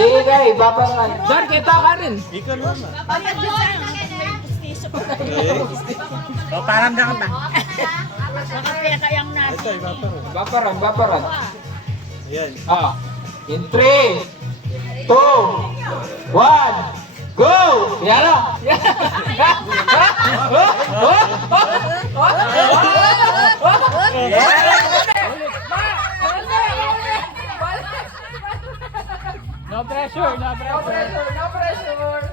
Digay, babangan. Dar, kita ka rin. Ikaw naman. O, parang ka ba? Ito, iba pa rin. Baparan, baparan. Ayan. Ah, in 3, 2, 1, go! Yan na! No pressure, no pressure. No pressure!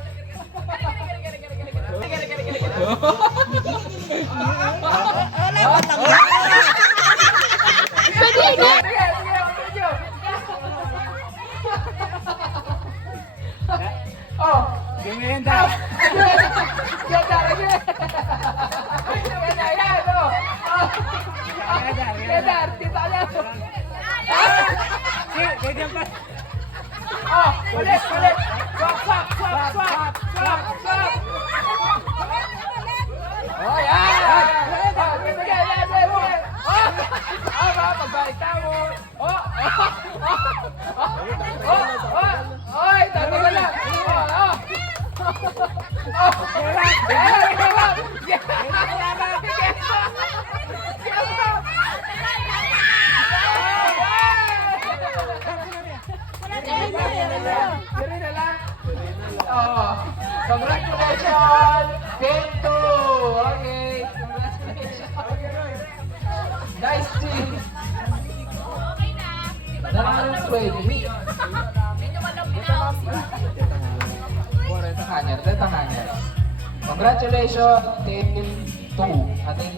Oh, Ganyan daw. yan talaga. Yan, oh. Yan, kita niya. Ganyan pa. Oh, balik. Swap. Oh, yan. Oh, sige. Oh, pagbalik tamo. Oh, tatagal lang. Congratulations! Game 2! Okay, congratulations! Nice team! Darang pwede. Tanganyan. Congratulations, team 2. Ating